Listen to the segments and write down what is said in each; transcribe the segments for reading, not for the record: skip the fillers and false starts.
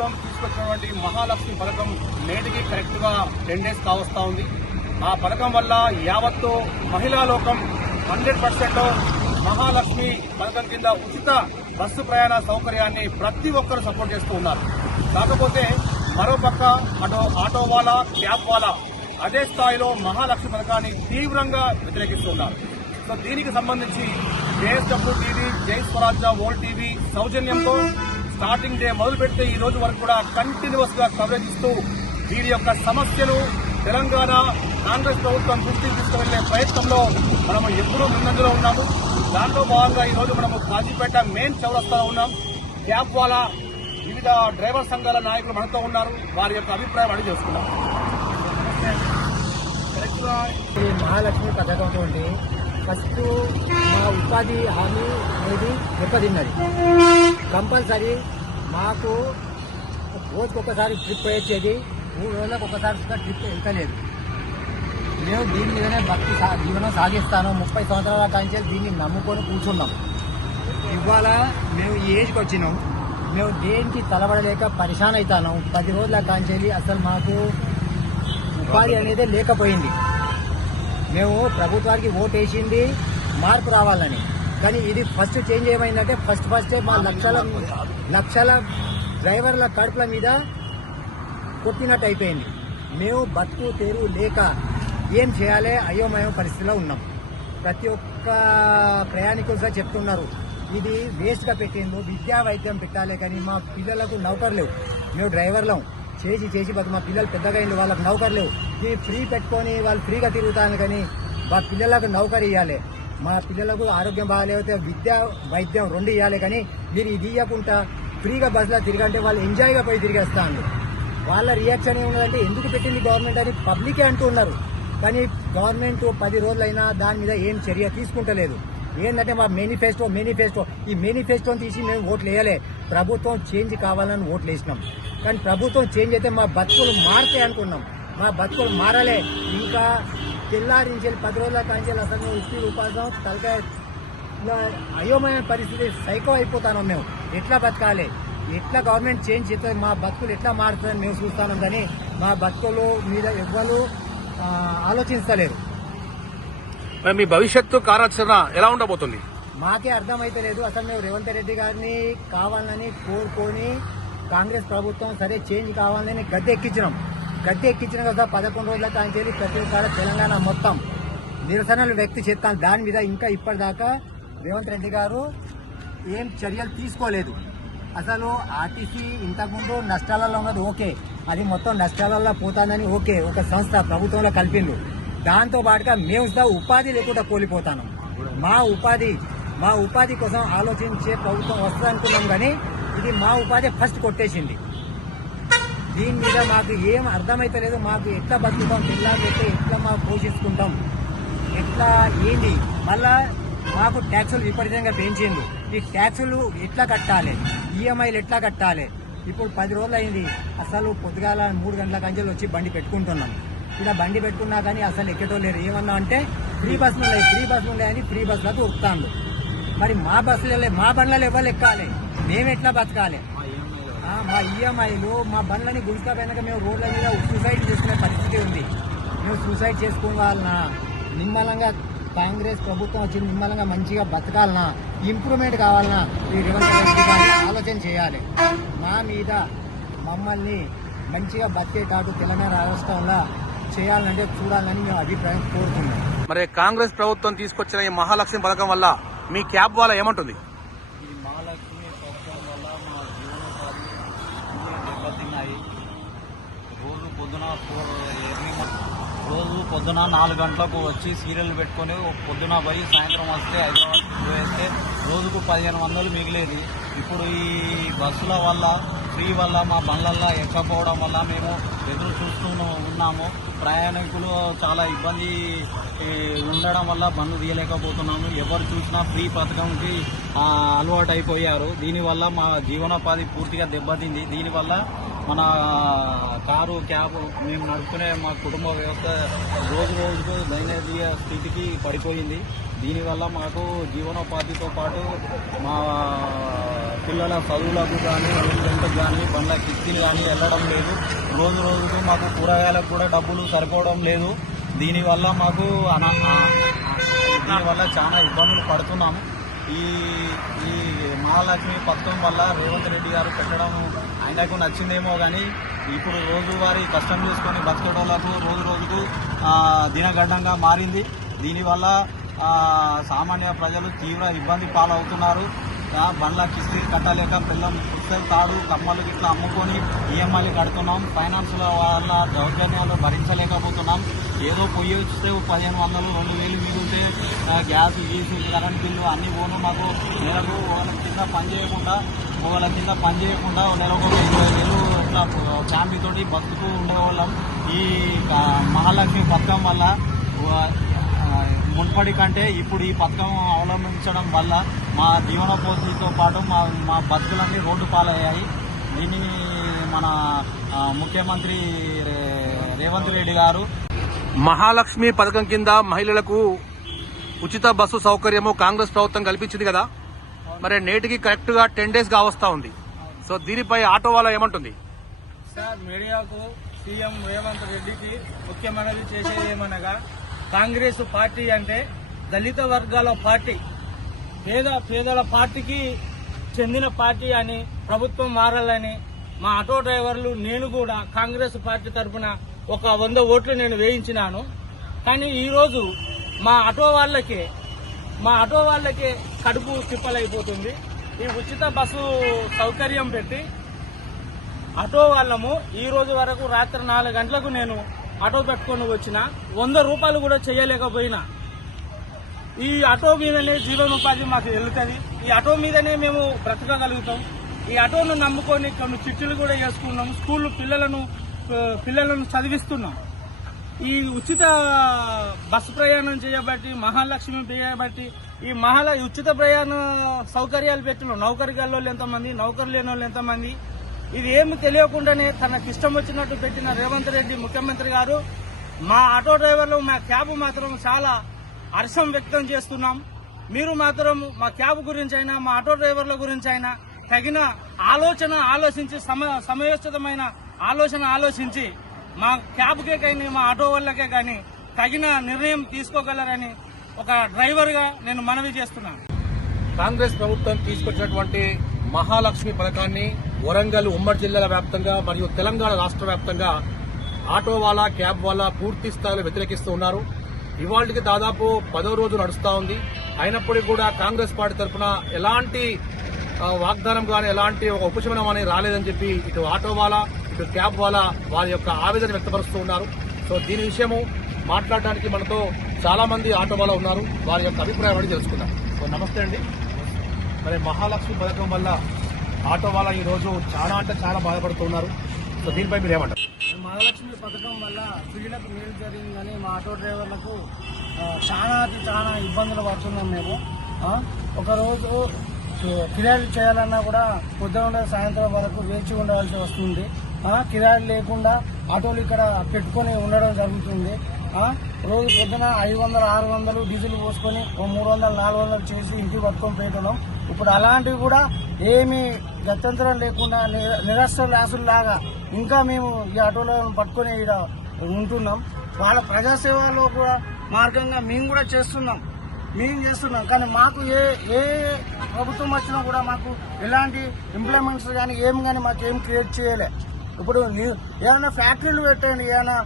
ప్రభుత్వం తీసుకొచ్చినటువంటి మహాలక్ష్మి పథకం నేటికి కరెక్ట్గా 10 days కావస్తా ఉంది. ఆ పథకం వల్ల యావత్తు మహిళా లోకం 100% మహాలక్ష్మి పథకం కింద ఉచిత బస్సు ప్రయాణ సౌకర్యాన్ని ప్రతి ఒక్కరు సపోర్ట్ చేస్తూ ఉన్నారు. కాకపోతే మరోపక్క ఆటో వాలా, క్యాబ్ వాలా అదే స్థాయిలో మహాలక్ష్మి పథకాన్ని తీవ్రంగా వ్యతిరేకిస్తున్నారు. సో దీనికి సంబంధించి JSW టీవీ, జై స్వరాజ్య వరల్డ్ టీవీ సౌజన్యంతో స్టార్టింగ్ డే మొదలు పెడితే ఈ రోజు వరకు కూడా కంటిన్యూస్ గా కవరేజ్ ఇస్తూ వీరి యొక్క సమస్యలు తెలంగాణ కాంగ్రెస్ ప్రభుత్వం దృష్టికి తీసుకువెళ్లే ప్రయత్నంలో మనం ఎప్పుడూ ముందంజలో ఉన్నాము. దాంట్లో భాగంగా ఈ రోజు మనము కాజీపేట మెయిన్ చౌరస్తాలో ఉన్నాం. క్యాబ్ వాలా వివిధ డ్రైవర్ సంఘాల నాయకులు మనతో ఉన్నారు. వారి యొక్క అభిప్రాయం అడిగి చేసుకున్నాం. మహాలక్ష్మి పథకంతో ఫస్ట్ మా ఉపాధి హామీ అనేది దెబ్బతిన్నది. కంపల్సరీ మాకు రోజుకొకసారి ట్రిప్ వేసేది, 3 రోజులకు ఒకసారి ట్రిప్ వెళ్తలేదు. మేము దీని మీదనే భక్తి జీవనం సాగిస్తాను. 30 సంవత్సరాల కాంచెలు దీన్ని నమ్ముకొని కూర్చున్నాం. ఇవాళ మేము ఈ ఏజ్కి వచ్చినాం. మేము దేనికి తలబడలేక పరిశాన్ అవుతాను. 10 రోజుల కాంచెలి అసలు మాకు ఉపాధి అనేది లేకపోయింది. మేము ప్రభుత్వానికి ఓటు వేసింది మార్పు రావాలని, కానీ ఇది ఫస్ట్ చేంజ్ ఏమైందంటే ఫస్టే మా లక్షల డ్రైవర్ల కడుపుల మీద కొట్టినట్టు అయిపోయింది. మేము బతుకు తెరువు లేక ఏం చేయాలి అయోమయం పరిస్థితిలో ఉన్నాం. ప్రతి ఒక్క ప్రయాణికులు చెప్తున్నారు ఇది వేస్ట్గా పెట్టిండు, విద్యా వైద్యం పెట్టాలి, కానీ మా పిల్లలకు నౌకర్లు లేవు. మేము డ్రైవర్లం చేసి మా పిల్లలు పెద్దగా అయింది, వాళ్ళకి నౌకర్లు లేవు. ఇది ఫ్రీ పెట్టుకొని వాళ్ళు ఫ్రీగా తిరుగుతాను, కానీ మా పిల్లలకు నౌకరు ఇవ్వాలి. మా పిల్లలకు ఆరోగ్యం బాగాలేకపోతే విద్యా వైద్యం 2 ఇవ్వాలి, కానీ మీరు ఇది ఇవ్వకుండా ఫ్రీగా బస్సులో తిరిగంటే వాళ్ళు ఎంజాయ్గా పోయి తిరిగేస్తాను. వాళ్ళ రియాక్షన్ ఏమున్నదంటే ఎందుకు పెట్టింది గవర్నమెంట్ అని పబ్లికే అంటూ ఉన్నారు. కానీ గవర్నమెంట్ 10 రోజులైనా దాని మీద ఏం చర్య తీసుకుంటలేదు. ఏంటంటే మా మేనిఫెస్టో ఈ మేనిఫెస్టోని తీసి మేము ఓట్లు వేయలే. ప్రభుత్వం చేంజ్ కావాలని ఓట్లు వేసినాం, కానీ ప్రభుత్వం చేంజ్ అయితే మా బతుకులు మారుతాయి అనుకున్నాం. మా బతుకులు మారలే. ఇంకా తెల్లారించి 10 రోజుల కాంచెలు అసలు మేము ఇచ్చి ఉపాసం తలకాయ అయోమయ పరిస్థితి సైకో అయిపోతాను. మేము ఎట్లా బతకాలి, ఎట్లా గవర్నమెంట్ చేంజ్ చేస్తుంది, మా బతుకులు ఎట్లా మారుతుందని మేము చూస్తాను. కానీ మా బతుకులు మీద ఎవ్వరు ఆలోచిస్తలేరు. మీ భవిష్యత్తు కార్యాచరణ ఎలా ఉండబోతుంది మాకే అర్థమైతే లేదు. అసలు మేము రేవంత్ రెడ్డి గారిని కావాలని కోరుకొని కాంగ్రెస్ ప్రభుత్వం సరే చేంజ్ కావాలని గద్దె ఎక్కించిన కదా 11 రోజుల కాంచేది ప్రతి ఒక్క తెలంగాణ మొత్తం నిరసనలు వ్యక్తి చేస్తాను. దాని మీద ఇంకా ఇప్పటిదాకా రేవంత్ రెడ్డి గారు ఏం చర్యలు తీసుకోలేదు. అసలు ఆర్టీసీ ఇంతకుముందు నష్టాలలో ఉన్నది ఓకే, అది మొత్తం నష్టాలలో పోతానని ఓకే ఒక సంస్థ ప్రభుత్వంలో కలిపిండు. దాంతో పాటుగా మేము ఉపాధి లేకుండా కోల్పోతాను. మా ఉపాధి కోసం ఆలోచించే ప్రభుత్వం వస్తుంది అనుకున్నాం, కానీ ఇది మా ఉపాధి ఫస్ట్ కొట్టేసింది. దీని మీద మాకు ఏం అర్థమైతలేదు. మాకు ఎట్లా బతుకుతాం, పిల్లలైతే ఎట్లా మాకు పోషించుకుంటాం, ఎట్లా ఏంది. మళ్ళా మాకు ట్యాక్సులు విపరీతంగా పెంచిండు. ఈ ట్యాక్సులు ఎట్లా కట్టాలి, ఈఎంఐలు ఎట్లా కట్టాలి. ఇప్పుడు 10 రోజులు అయింది. అసలు పొద్దుగాల 3 గంటల కంచెలు వచ్చి బండి పెట్టుకుంటున్నాం. ఇలా బండి పెట్టుకున్నా కానీ అసలు ఎక్కటోళ్ళు లేరు. ఏమన్నా అంటే ఫ్రీ బస్సులు ఉన్నాయని ఫ్రీ బస్సులకు ఉరుకుతాండు. మరి మా బస్సులు మా బండ్లలో ఎవరు ఎక్కాలి, మేము ఎట్లా బతకాలి. మా ఈఎంఐలు మా బండ్లని గుంజుకపోయినాక మేము రోడ్ల మీద సూసైడ్ చేసుకునే పరిస్థితి ఉంది. మేము సూసైడ్ చేసుకోవాలన్నా, నిమ్మలంగా కాంగ్రెస్ ప్రభుత్వం వచ్చి నిమ్మలంగా మంచిగా బతకాలన్నా, ఇంప్రూవ్మెంట్ కావాలన్నా ఈ రేవంత్ రెడ్డి గారు ఆలోచన చేయాలి. మా మీద మమ్మల్ని మంచిగా బతికేటాటు తెలంగాణ రాష్ట్రంలో చేయాలంటే చూడాలని మేము అభిప్రాయం కోరుతున్నాం. మరి కాంగ్రెస్ ప్రభుత్వం తీసుకొచ్చిన ఈ మహాలక్ష్మి పథకం వల్ల మీ క్యాబ్ వాళ్ళ ఏమంటుంది? ఈ మహాలక్ష్మి పథకం వల్ల మా జీవనోపాధి దెబ్బతిన్నాయి. రోజు పొద్దున 4 గంటలకు వచ్చి సీరియల్ పెట్టుకొని పొద్దున పోయి సాయంత్రం వస్తే హైదరాబాద్ పోయేస్తే రోజుకు 1500 మిగిలేది. ఇప్పుడు ఈ బస్సుల వల్ల ఫ్రీ వల్ల మా బండ్లల్లో ఎక్కపోవడం వల్ల మేము ఎదురు చూస్తూ ఉన్నాము. ప్రయాణికులు చాలా ఇబ్బంది ఉండడం వల్ల బండ్లు తీయలేకపోతున్నాము. ఎవరు చూసినా ఫ్రీ పథకంకి అలవాటు అయిపోయారు. దీనివల్ల మా జీవనోపాధి పూర్తిగా దెబ్బతింది. దీనివల్ల మన కారు క్యాబ్ మేము నడుపుకునే మా కుటుంబ వ్యవస్థ రోజుకు దైనందిన స్థితికి పడిపోయింది. దీనివల్ల మాకు జీవనోపాధితో పాటు మా పిల్లల చదువులకు కానీ రెంట్లకు కానీ బండ్ల కిస్తీలు కానీ వెళ్ళడం లేదు. రోజు రోజుకు మాకు కూరగాయలకు కూడా డబ్బులు సరిపోవడం లేదు. దీనివల్ల మాకు దీనివల్ల చాలా ఇబ్బందులు పడుతున్నాము. ఈ ఈ మహాలక్ష్మి పథకం వల్ల రేవంత్ రెడ్డి గారు పెట్టడం ఆయనకు నచ్చిందేమో కానీ ఇప్పుడు రోజువారీ కష్టం చేసుకొని బతకడంలకు రోజు రోజుకు దినగడ్డంగా మారింది. దీనివల్ల సామాన్య ప్రజలు తీవ్ర ఇబ్బంది పాలవుతున్నారు. బండ్ల కిస్తీలు కట్టలేక పిల్లలు పుస్తకాలు తాడు కమ్మలు ఇట్లా అమ్ముకొని ఈఎంఐలు కడుతున్నాం. ఫైనాన్స్ల వల్ల దౌర్జన్యాలు భరించలేకపోతున్నాం. ఏదో పొయ్యి వస్తే 1500 2000 మిగిలితే గ్యాస్ గీసు కరెంట్ బిల్లు అన్నీ పోను. మాకు నెలకు ఒకళ్ళ కింద పని చేయకుండా నెలకు 20,000 ఇట్లా ఫ్యామిలీతోటి బతుకుతూ ఉండేవాళ్ళం. ఈ మహాలక్ష్మి పథకం వల్ల మున్పటి కంటే ఇప్పుడు ఈ పథకం అవలంబించడం వల్ల మా జీవనోపాధితో పాటు మా బతుకులన్నీ రోడ్డు పాలయ్యాయి. దీన్ని మన ముఖ్యమంత్రి రేవంత్ రెడ్డి గారు మహాలక్ష్మి పథకం కింద మహిళలకు ఉచిత బస్సు సౌకర్యము కాంగ్రెస్ ప్రభుత్వం కల్పించింది కదా, మరి నేటికి కరెక్ట్ గా 10 days కావస్తా ఉంది. సో దీనిపై ఆటో వాళ్ళ ఏమంటుంది? సార్, మీడియాకు సీఎం రేవంత్ రెడ్డికి ముఖ్యమంత్రి చేసేది ఏమనగా, కాంగ్రెస్ పార్టీ అంటే దళిత వర్గాల పార్టీ, పేదల పార్టీకి చెందిన పార్టీ అని ప్రభుత్వం మారాలని మా ఆటో డ్రైవర్లు నేను కూడా కాంగ్రెస్ పార్టీ తరఫున ఒక 100 ఓట్లు నేను వేయించినాను. కానీ ఈరోజు మా ఆటో వాళ్ళకే కడుపు తిప్పలైపోతుంది. ఈ ఉచిత బస్సు సౌకర్యం పెట్టి ఆటో వాళ్ళము ఈ రోజు వరకు రాత్రి 4 గంటలకు నేను ఆటో పెట్టుకొని వచ్చిన 100 రూపాయలు కూడా చేయలేకపోయినా. ఈ ఆటో మీదనే జీవనోపాధి మాకు వెళ్తుంది. ఈ ఆటో మీదనే మేము బ్రతకగలుగుతాం. ఈ ఆటోను నమ్ముకొని కొన్ని చిట్టులు కూడా వేసుకున్నాం. స్కూల్ పిల్లలను చదివిస్తున్నాం. ఈ ఉచిత బస్సు ప్రయాణం చేయబట్టి, మహాలక్ష్మి చేయబట్టి, ఈ ఉచిత ప్రయాణ సౌకర్యాలు పెట్టిన నౌకరీ గల్లోళ్ళు ఎంతమంది, నౌకరు లేని వాళ్ళు ఎంతమంది, ఇది ఏమి తెలియకుండానే తనకి ఇష్టం వచ్చినట్టు పెట్టిన రేవంత్ రెడ్డి ముఖ్యమంత్రి గారు మా ఆటో డ్రైవర్లు, మా క్యాబ్ మాత్రం చాలా హర్షం వ్యక్తం చేస్తున్నాం. మీరు మాత్రం మా క్యాబ్ గురించి అయినా మా ఆటో డ్రైవర్ల గురించి అయినా తగిన ఆలోచించి సమయోచితమైన ఆలోచించి మా క్యాబ్కే కానీ మా ఆటో వాళ్ళకే కానీ తగిన నిర్ణయం తీసుకోగలరని ఒక డ్రైవర్గా నేను మనవి చేస్తున్నాను. కాంగ్రెస్ ప్రభుత్వం తీసుకొచ్చినటువంటి మహాలక్ష్మి పథకాన్ని వరంగల్ ఉమ్మడి జిల్లాల వ్యాప్తంగా మరియు తెలంగాణ రాష్ట్ర వ్యాప్తంగా ఆటో వాళ్ళ, క్యాబ్ వాళ్ళ పూర్తి స్థాయిలో వ్యతిరేకిస్తూ ఉన్నారు. ఇవాళకి దాదాపు 10వ రోజు నడుస్తా ఉంది. అయినప్పటికీ కూడా కాంగ్రెస్ పార్టీ తరఫున ఎలాంటి వాగ్దానం కానీ ఎలాంటి ఒక ఉపశమనం అనేది రాలేదని చెప్పి ఇటు ఆటో వాళ్ళ, ఇటు క్యాబ్ వాళ్ళ వారి యొక్క ఆవేదన వ్యక్తపరుస్తూ ఉన్నారు. సో దీని విషయము మాట్లాడడానికి మనతో చాలా మంది ఆటో వాళ్ళ ఉన్నారు. వారి యొక్క అభిప్రాయం అనేది తెలుసుకుందాం. సో నమస్తే అండి. మరి మహాలక్ష్మి పథకం వల్ల ఆటో వాళ్ళ ఈ రోజు చాలా అంటే చాలా బాధపడుతున్నారు. సో దీనిపై మీరు ఏమంటారు? మహాలక్ష్మి పథకం వల్ల స్త్రీలకు మేలు జరిగిందని మా ఆటో డ్రైవర్లకు చాలా ఇబ్బందులు పడుతున్నాం మేము. ఒకరోజు కిరాయిలు చేయాలన్నా కూడా పొద్దున సాయంత్రం వరకు వేచి ఉండవలసి వస్తుంది. కిరాయిలు లేకుండా ఆటోలు ఇక్కడ పెట్టుకొని ఉండడం జరుగుతుంది. రోజు పొద్దున 500 600 డీజిల్ పోసుకొని 300 400 చేసి ఇంటికి పట్టుకొని పోయడం. ఇప్పుడు అలాంటివి కూడా ఏమీ గత్యంతరం లేకుండా నిరాశ్రలాసుల్లాగా ఇంకా మేము ఈ ఆటోలను పట్టుకొని ఇక్కడ ఉంటున్నాం. వాళ్ళ ప్రజాసేవలో కూడా మార్గంగా మేము కూడా చేస్తున్నాం. కానీ మాకు ఏ ప్రభుత్వం వచ్చినా కూడా మాకు ఎలాంటి ఇంప్లిమెంట్స్ కానీ మాకేం క్రియేట్ చేయలే. ఇప్పుడు ఏమైనా ఫ్యాక్టరీలు పెట్టండి, ఏమైనా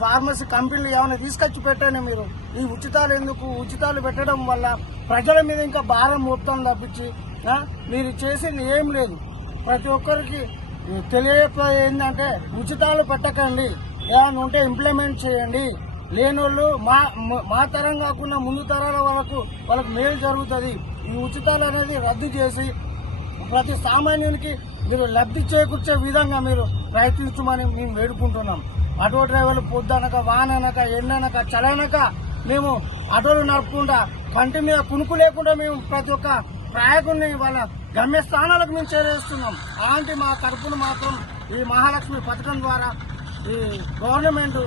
ఫార్మసీ కంపెనీలు ఏమైనా తీసుకొచ్చి పెట్టండి. మీరు ఈ ఉచితాలు ఎందుకు? ఉచితాలు పెట్టడం వల్ల ప్రజల మీద ఇంకా భారం మొత్తం తప్పించి మీరు చేసింది ఏం లేదు. ప్రతి ఒక్కరికి తెలియకపోయి ఏంటంటే ఉచితాలు పెట్టకండి, ఏమైనా ఉంటే ఇంప్లిమెంట్ చేయండి. లేనోళ్ళు మా తరం కాకుండా ముందు తరాల వాళ్ళకు మేలు జరుగుతుంది. ఈ ఉచితాలు అనేది రద్దు చేసి ప్రతి సామాన్యునికి మీరు లబ్ధి చేకూర్చే విధంగా మీరు ప్రయత్నించమని మేము వేడుకుంటున్నాం. ఆటో డ్రైవర్లు పొద్దనక వాననక ఎండనక చలనక మేము ఆటోలు నడుపుకుంటా కంటి మీద కునుకు లేకుండా మేము ప్రతి ఒక్క ప్రయాకుల్ని వాళ్ళ గమ్యస్థానాలకు మేము చేరేస్తున్నాం. అలాంటి మా తరపున మాత్రం ఈ మహాలక్ష్మి పథకం ద్వారా ఈ గవర్నమెంట్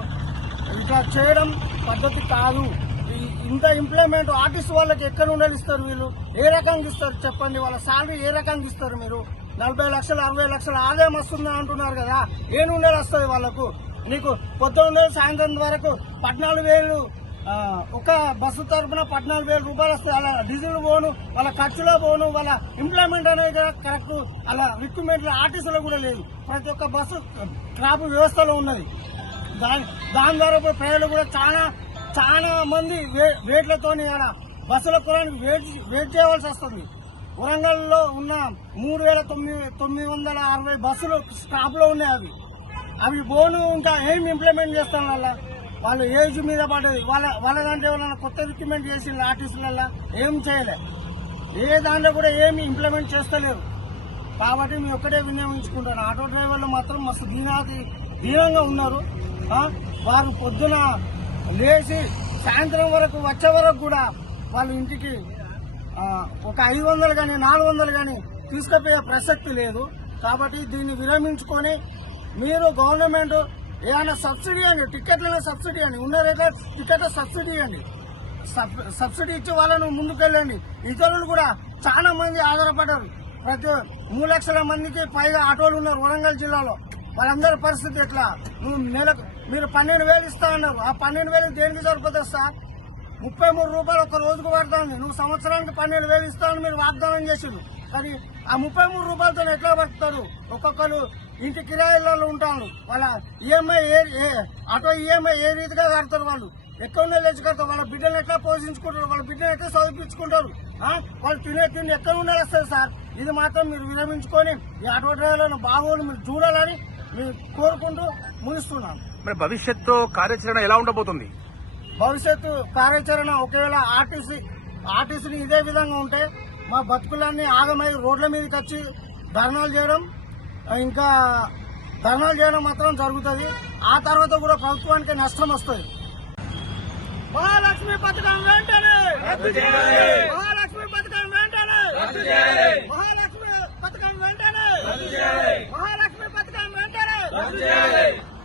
ఇట్లా చేయడం పద్ధతి కాదు. ఇంత ఇంప్లిమెంట్ ఆర్టిస్ట్ వాళ్ళకి ఎక్కడ ఉండాలి ఇస్తారు వీళ్ళు? ఏ రకంగా ఇస్తారు చెప్పండి? వాళ్ళ శాలరీ ఏ రకంగా ఇస్తారు మీరు? 40 లక్షలు 60 లక్షలు ఆదాయం వస్తుంది అంటున్నారు కదా, ఏ నుండి వస్తుంది వాళ్ళకు? నీకు పొద్దున్న సాయంత్రం వరకు 14,000 ఒక బస్సు తరఫున 14,000 రూపాయలు వస్తాయి. అలా డీజిల్ పోను, వాళ్ళ ఖర్చులో పోను, వాళ్ళ ఇంప్లిమెంట్ అనేది కరెక్ట్. అలా రిక్రూట్మెంట్ ఆర్టిస్టులో కూడా లేదు. ప్రతి ఒక్క బస్సు ట్రాప్ వ్యవస్థలో ఉన్నది. దాని ద్వారా ప్రజలు కూడా చాలా మంది వేట్లతోని ఆడ బస్సుల కొనడానికి వెయిట్ చేయవలసి వస్తుంది. వరంగల్లో ఉన్న 3,960 బస్సులు స్టాప్ లో ఉన్నాయి. అవి బోను ఇంకా ఏం ఇంప్లిమెంట్ చేస్తాం వల్ల వాళ్ళు ఏజ్ మీద పడ్డది. వాళ్ళ దాంట్లో ఎవరైనా కొత్త రిక్రూట్మెంట్ చేసిన ఆర్టిస్టులల్లా ఏం చేయలే. ఏ దాంట్లో కూడా ఏమి ఇంప్లిమెంట్ చేస్తలేరు. కాబట్టి మేము ఒక్కటే వినియోగించుకుంటాను, ఆటో డ్రైవర్లు మాత్రం మస్తు దీనంగా ఉన్నారు. వారు పొద్దున లేచి సాయంత్రం వరకు వచ్చే వరకు కూడా వాళ్ళ ఇంటికి ఒక 500 కానీ 400 కానీ తీసుకుపోయే ప్రసక్తి లేదు. కాబట్టి దీన్ని విరమించుకొని మీరు గవర్నమెంట్ ఏమైనా సబ్సిడీ అండి, టికెట్ల సబ్సిడీ అండి, ఉన్న రేట్ల టికెట్ల సబ్సిడీ అండి, సబ్సిడీ ఇచ్చి వాళ్ళను ముందుకెళ్ళండి. ఇతరులు కూడా చాలా మంది ఆధారపడ్డారు. ప్రతి 3 లక్షల మందికి పైగా ఆటోలు ఉన్నారు వరంగల్ జిల్లాలో. వాళ్ళందరి పరిస్థితి ఎట్లా? నెలకు మీరు 12,000 ఇస్తా అన్నారు. ఆ 12,000 దేనికి సరిపోతుంది సార్? 33 రూపాయలు ఒక రోజుకు పడుతుంది. నువ్వు సంవత్సరానికి 12,000 ఇస్తానని మీరు వాగ్దానం చేసిండు. కానీ ఆ 33 రూపాయలతో ఎట్లా బతుకుతారు? ఒక్కొక్కరు ఇంటి కిరాయిలలో ఉంటారు. వాళ్ళ ఈఎంఐ ఆటో ఈఎంఐ ఏ రీతిగా కడతారు? వాళ్ళు ఎక్కడ లేచి కడతారు? వాళ్ళ బిడ్డలు ఎట్లా పోషించుకుంటారు? వాళ్ళ బిడ్డలు ఎట్లా చదివించుకుంటారు? వాళ్ళు తినే తిండి ఎక్కడ ఉండాలి వస్తుంది సార్? ఇది మాత్రం మీరు విరమించుకొని ఈ ఆటో డ్రైవర్లను బాగోలు మీరు చూడాలని మీరు కోరుకుంటూ ముగిస్తున్నాను. మరి భవిష్యత్తు కార్యాచరణ ఎలా ఉండబోతుంది? భవిష్యత్తు కార్యాచరణ ఒకవేళ ఆర్టీసీని ఇదే విధంగా ఉంటే మా బతుకులన్నీ ఆగమై రోడ్ల మీదకి వచ్చి ధర్నాలు చేయడం మాత్రం జరుగుతుంది. ఆ తర్వాత కూడా ప్రభుత్వానికి నష్టం వస్తుంది. మహాలక్ష్మి పథకం వెంటనే, మహాలక్ష్మి పథకం వెంటనే.